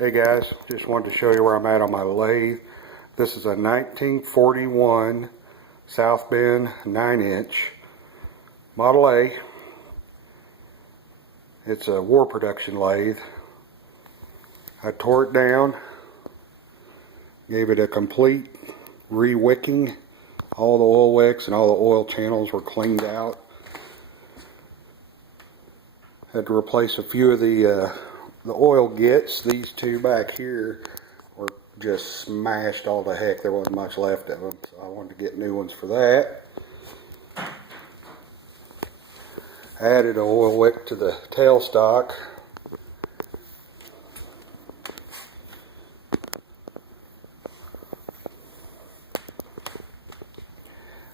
Hey guys, just wanted to show you where I'm at on my lathe. This is a 1941 South Bend 9-inch Model A. It's a war production lathe. I tore it down, gave it a complete re-wicking. All the oil wicks and all the oil channels were cleaned out. Had to replace a few of the oil gets. These two back here were just smashed all to heck. There wasn't much left of them, so I wanted to get new ones for that. Added an oil wick to the tailstock.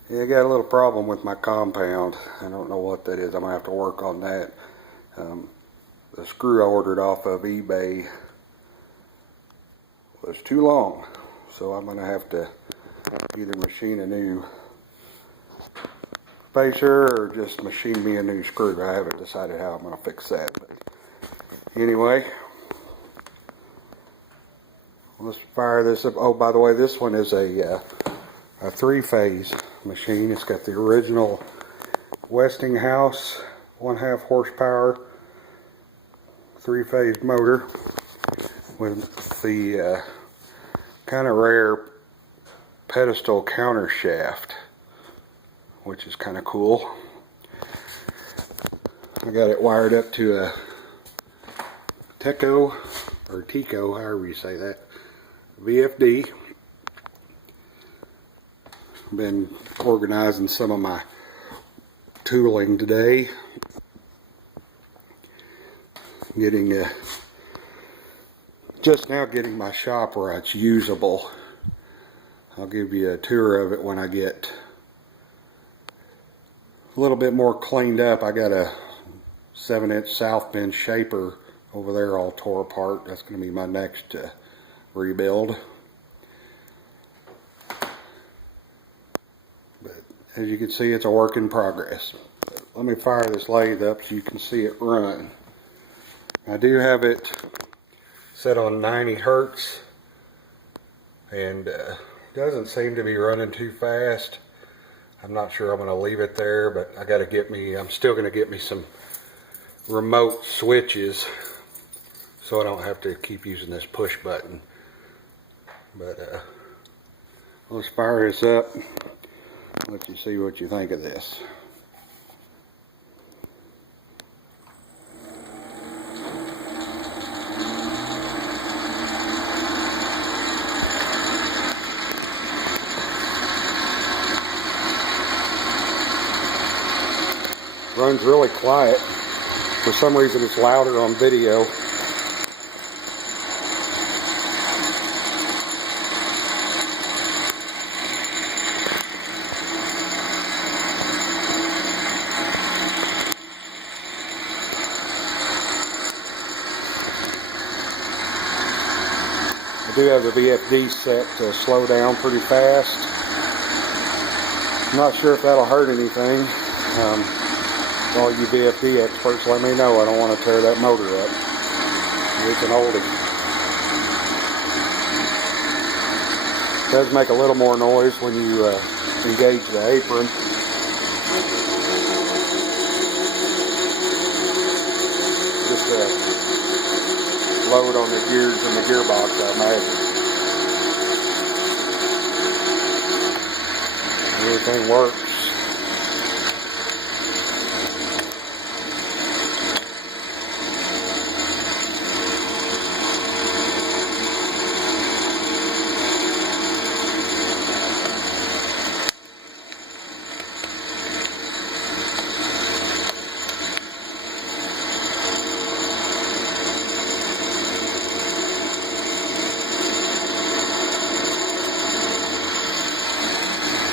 Yeah, I got a little problem with my compound. I don't know what that is. I'm going to have to work on that. The screw I ordered off of eBay was too long, so I'm going to have to either machine a new spacer or just machine me a new screw. I haven't decided how I'm going to fix that. But anyway, let's fire this up. Oh, by the way, this one is a 3-phase machine. It's got the original Westinghouse 1/2 horsepower 3-phase motor with the kind of rare pedestal counter shaft, which is kind of cool. I got it wired up to a Teco, or Tico, however you say that, VFD. Been organizing some of my tooling today. Just now getting my shop where it's usable. I'll give you a tour of it when I get a little bit more cleaned up. I got a 7-inch South Bend shaper over there all tore apart. That's going to be my next rebuild. But as you can see, it's a work in progress. Let me fire this lathe up so you can see it run. I do have it set on 90 hertz and doesn't seem to be running too fast. I'm not sure I'm going to leave it there, but I'm still going to get me some remote switches so I don't have to keep using this push button. But let's fire this up, let you see what you think of this. Runs really quiet. For some reason it's louder on video. I do have the VFD set to slow down pretty fast. I'm not sure if that'll hurt anything. All you VFD experts, let me know. I don't want to tear that motor up. It's an oldie. It does make a little more noise when you engage the apron. Just a load on the gears and the gearbox, I imagine. Everything works.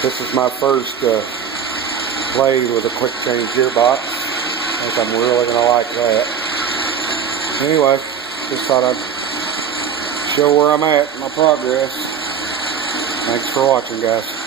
This is my first lathe with a quick change gearbox. I think I'm really going to like that. Anyway, just thought I'd show where I'm at, my progress. Thanks for watching, guys.